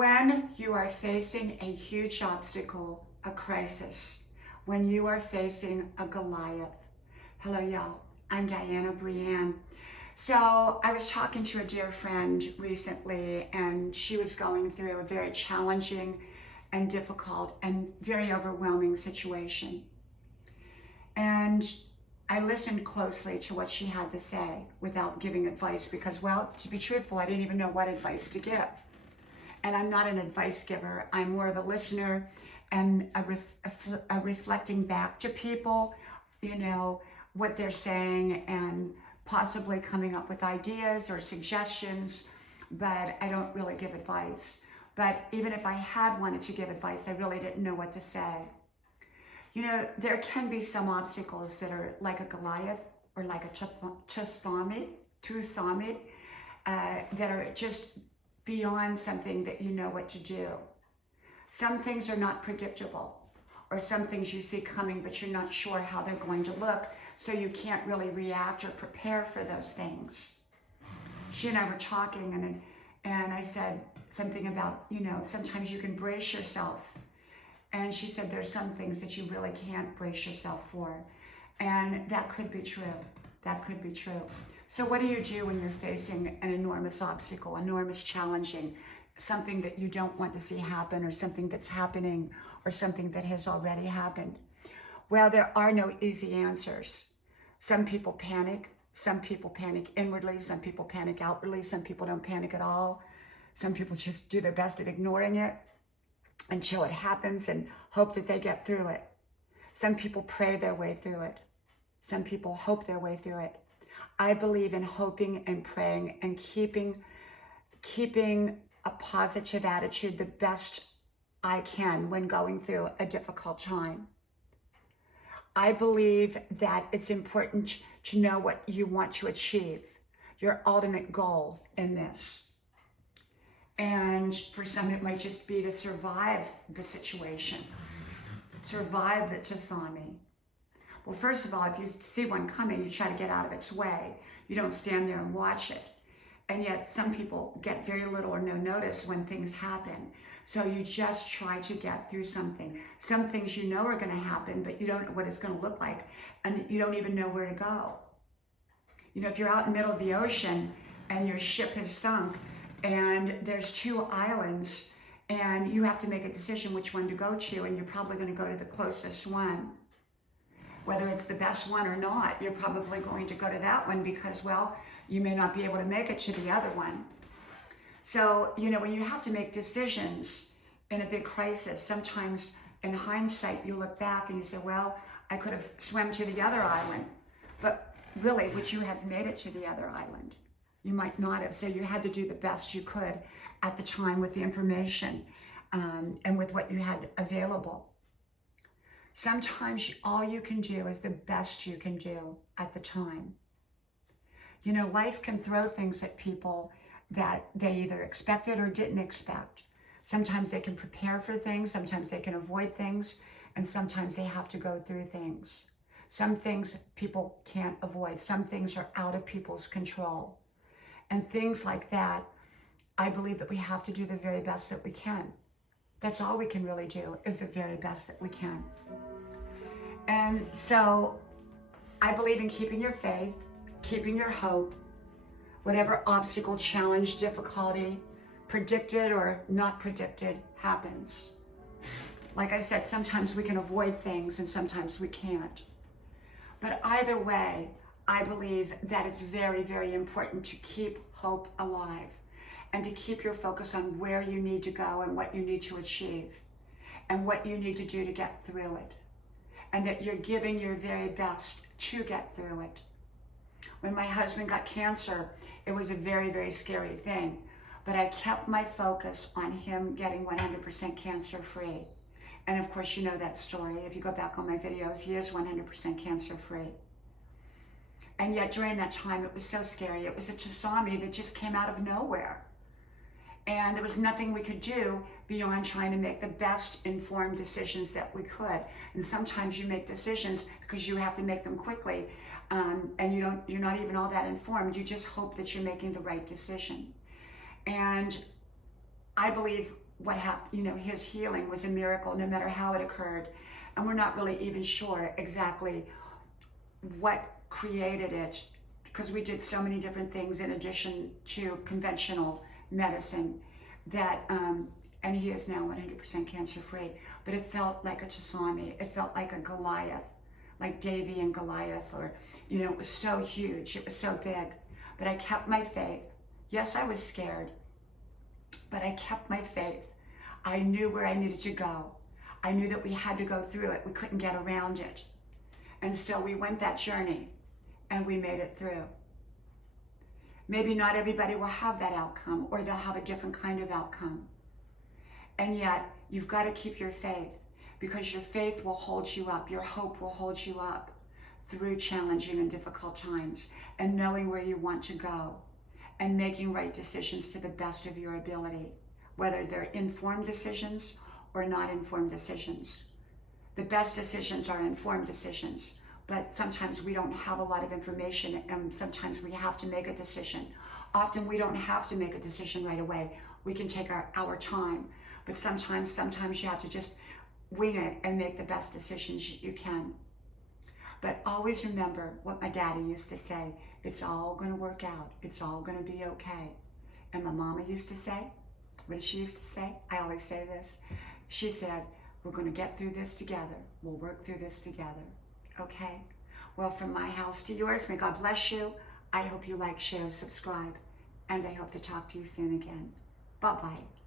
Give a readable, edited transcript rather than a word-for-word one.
When you are facing a huge obstacle, a crisis, when you are facing a Goliath. Hello, y'all. I'm Diana Brienne. So I was talking to a dear friend recently, and she was going through a very challenging and difficult and very overwhelming situation. And I listened closely to what she had to say without giving advice because, well, to be truthful, I didn't even know what advice to give. And I'm not an advice giver. I'm more of a listener and a reflecting back to people, what they're saying and possibly coming up with ideas or suggestions, but I don't really give advice. But even if I had wanted to give advice, I really didn't know what to say. There can be some obstacles that are like a Goliath or like a tsunami, that are just beyond something that you know what to do. Some things are not predictable, or some things you see coming, but you're not sure how they're going to look, so you can't really react or prepare for those things. She and I were talking, and I said something about, sometimes you can brace yourself. And she said there's some things that you really can't brace yourself for. And that could be true. That could be true. So what do you do when you're facing an enormous obstacle, enormous challenging, something that you don't want to see happen, or something that's happening, or something that has already happened? Well, there are no easy answers. Some people panic. Some people panic inwardly. Some people panic outwardly. Some people don't panic at all. Some people just do their best at ignoring it until it happens and hope that they get through it. Some people pray their way through it. Some people hope their way through it. I believe in hoping and praying and keeping a positive attitude the best I can when going through a difficult time. I believe that it's important to know what you want to achieve, your ultimate goal in this. And for some, it might just be to survive the situation, survive the tsunami. Well, first of all, if you see one coming, you try to get out of its way. You don't stand there and watch it. And yet some people get very little or no notice when things happen. So you just try to get through something. Some things you know are going to happen, but you don't know what it's going to look like. And you don't even know where to go. If you're out in the middle of the ocean and your ship has sunk and there's two islands and you have to make a decision which one to go to, and you're probably going to go to the closest one. Whether it's the best one or not, you're probably going to go to that one because, well, you may not be able to make it to the other one. So, when you have to make decisions in a big crisis, sometimes in hindsight, you look back and you say, well, I could have swam to the other island. But really, would you have made it to the other island? You might not have. So you had to do the best you could at the time with the information and with what you had available. Sometimes all you can do is the best you can do at the time. Life can throw things at people that they either expected or didn't expect. Sometimes they can prepare for things, sometimes they can avoid things, and sometimes they have to go through things. Some things people can't avoid. Some things are out of people's control. And things like that, I believe that we have to do the very best that we can. That's all we can really do, is the very best that we can. And so I believe in keeping your faith, keeping your hope, whatever obstacle, challenge, difficulty, predicted or not predicted, happens. Like I said, sometimes we can avoid things and sometimes we can't. But either way, I believe that it's very, very important to keep hope alive and to keep your focus on where you need to go and what you need to achieve and what you need to do to get through it. And that you're giving your very best to get through it. When my husband got cancer, it was a very, very scary thing. But I kept my focus on him getting 100% cancer free. And of course, you know that story. If you go back on my videos, he is 100% cancer free. And yet during that time, it was so scary. It was a tsunami that just came out of nowhere. And there was nothing we could do beyond trying to make the best informed decisions that we could. And sometimes you make decisions because you have to make them quickly, and you're not even all that informed. You just hope that you're making the right decision. And I believe what happened, you know, his healing was a miracle no matter how it occurred. And we're not really even sure exactly what created it, because we did so many different things in addition to conventional medicine that, and he is now 100% cancer free. But it felt like a tsunami. It felt like a Goliath, like Davy and Goliath, or, you know, it was so huge. It was so big. But I kept my faith. Yes, I was scared, but I kept my faith. I knew where I needed to go. I knew that we had to go through it. We couldn't get around it. And so we went that journey and we made it through. Maybe not everybody will have that outcome, or they'll have a different kind of outcome. And yet you've got to keep your faith, because your faith will hold you up. Your hope will hold you up through challenging and difficult times, and knowing where you want to go and making right decisions to the best of your ability, whether they're informed decisions or not informed decisions. The best decisions are informed decisions, but sometimes we don't have a lot of information, and sometimes we have to make a decision. Often we don't have to make a decision right away. We can take our time, but sometimes you have to just wing it and make the best decisions you can. But always remember what my daddy used to say: it's all going to work out. It's all going to be okay. And my mama used to say, what did she used to say? I always say this. She said, we're going to get through this together. We'll work through this together. Okay? Well, from my house to yours, may God bless you. I hope you like, share, subscribe, and I hope to talk to you soon again. Bye-bye.